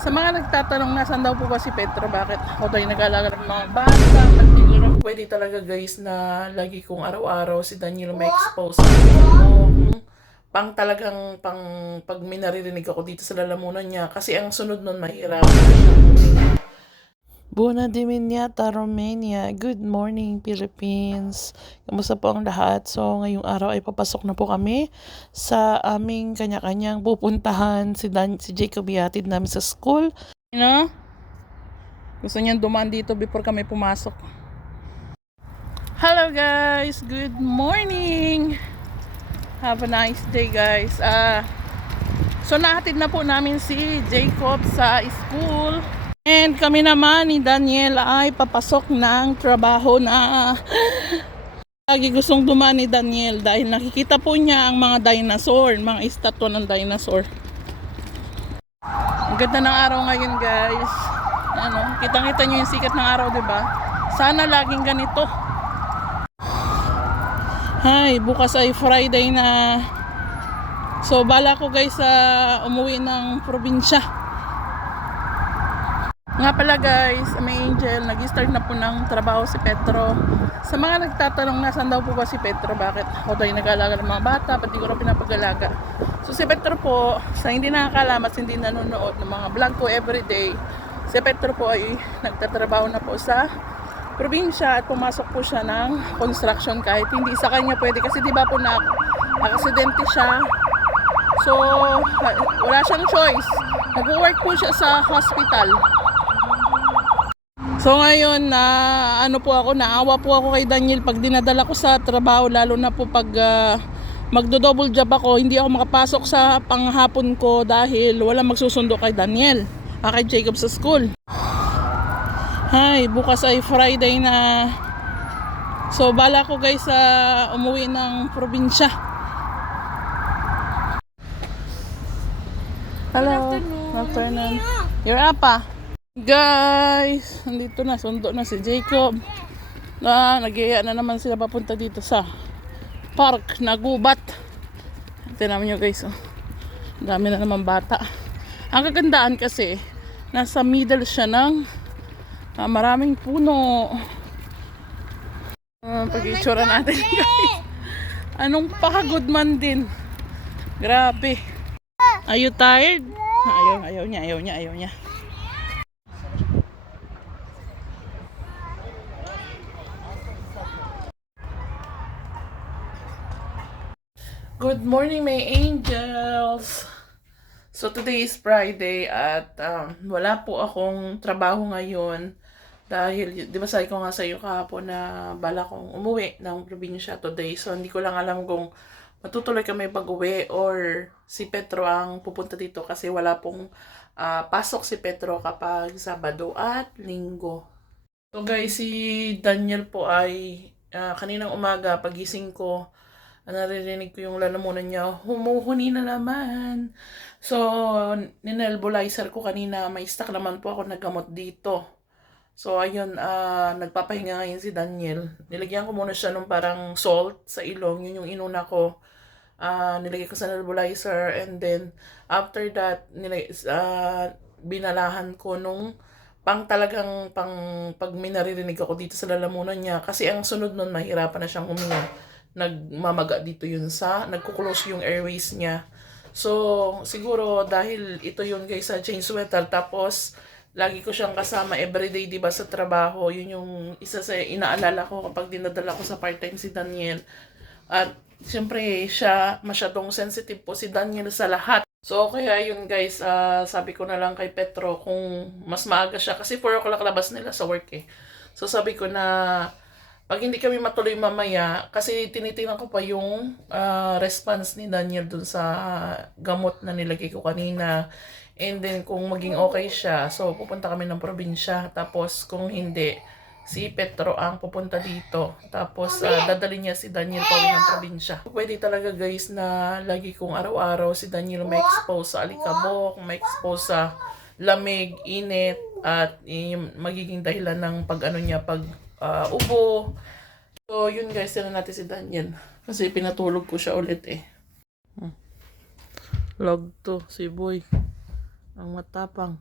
Sa mga nagtatanong nasan daw po ba si Petro, bakit ako tayo nag-aalaga ng mga bata, siguro pwede talaga guys na lagi kong araw-araw si Daniel may expose sa ako. Pang talagang pang pag may naririnig ako dito sa lalamunan niya kasi ang sunod nun mahirap na siyang huminga. Buona Diminyata, Romania. Good morning, Philippines. Kamusta po ang lahat? So, ngayong araw ay papasok na po kami sa aming kanya-kanyang pupuntahan. Si Jacob ihatid namin sa school. You know? Gusto niyang dumaan dito before kami pumasok. Hello guys! Good morning! Have a nice day guys. So, nahatid na po namin si Jacob sa school. And kami naman ni Daniel ay papasok ng trabaho na lagi gustong dumaan ni Daniel dahil nakikita po niya ang mga dinosaur, mga estatwa ng dinosaur. Ang ganda ng araw ngayon guys. Ano, kitang-kita niyo yung sikat ng araw, 'di ba? Sana laging ganito. Hay, bukas ay Friday na. So bala ko guys umuwi ng probinsya. Nga pala guys, may angel, nag-start na po ng trabaho si Petro. Sa mga nagtatanong nasan daw po ba si Petro, bakit ako tayo nag-aalaga ng mga bata, pati ko rin pinapag-alaga. So si Petro po, sa hindi nakakaalam at hindi nanonood ng mga vlog ko everyday, si Petro po ay nagtatrabaho na po sa probinsya at pumasok po siya ng construction kahit hindi sa kanya pwede kasi di ba po aksidente siya. So wala siyang choice, nag-work po siya sa hospital. So ngayon naawa po ako kay Daniel pag dinadala ko sa trabaho, lalo na po pag magdo-double job ako, hindi ako makapasok sa panghapon ko dahil wala magsusundo kay Daniel, kay Jacob sa school. Hay, bukas ay Friday na. So bala ko guys umuwi ng probinsya. Hello. Good afternoon. You're up Guys, nandito na, sundo na si Jacob. Nag-iaya na naman sila papunta dito sa park na gubat. Tingnan nyo guys, dami na naman bata. Ang kagandaan kasi, nasa middle siya ng maraming puno. Pag-itsura natin guys. Anong pagod man din. Grabe. Are you tired? Ayaw niya. Good morning, my angels! So, today is Friday at wala po akong trabaho ngayon dahil, di ba sabi ko nga sa iyo kahapon na bala kong umuwi ng probinsya today. So, hindi ko lang alam kung matutuloy kami pag-uwi or si Petro ang pupunta dito kasi wala pong pasok si Petro kapag Sabado at Linggo. So, guys, si Daniel po ay kaninang umaga, pagising ko, naririnig ko yung lalamunan niya, humuhuni na naman. So, ninelbulizer ko kanina, may stock naman po ako nagamot dito. So, ayun, nagpapahinga ngayon si Daniel. Nilagyan ko muna siya nung parang salt sa ilong, yun yung inuna ko. Nilagay ko sa nebulizer and then, after that, binalahan ko nung talagang pag may naririnig ako dito sa lalamunan niya kasi ang sunod nun mahirapan na siyang huminga, nagmamaga dito yun nagkuklose yung airways niya. So siguro dahil ito yun guys sa chain sweater, tapos lagi ko siyang kasama everyday diba sa trabaho, yun yung isa sa inaalala ko kapag dinadala ko sa part-time si Daniel. At siyempre siya masyadong sensitive po si Daniel sa lahat. So kaya yun guys, sabi ko na lang kay Petro kung mas maaga siya kasi 4 o'clock labas nila sa work eh. So sabi ko na pag hindi kami matuloy mamaya, kasi tinitingnan ko pa yung response ni Daniel dun sa gamot na nilagay ko kanina. And then kung maging okay siya, so pupunta kami ng probinsya. Tapos kung hindi, si Petro ang pupunta dito. Tapos dadalhin niya si Daniel pa ng probinsya. Pwede talaga guys na lagi kong araw-araw si Daniel may expose sa alikabok, may expose sa lamig, init, at magiging dahilan ng pag ubo. So yun guys, sila natin si Daniel kasi pinatulog ko siya ulit eh. Log to si boy, ang matapang.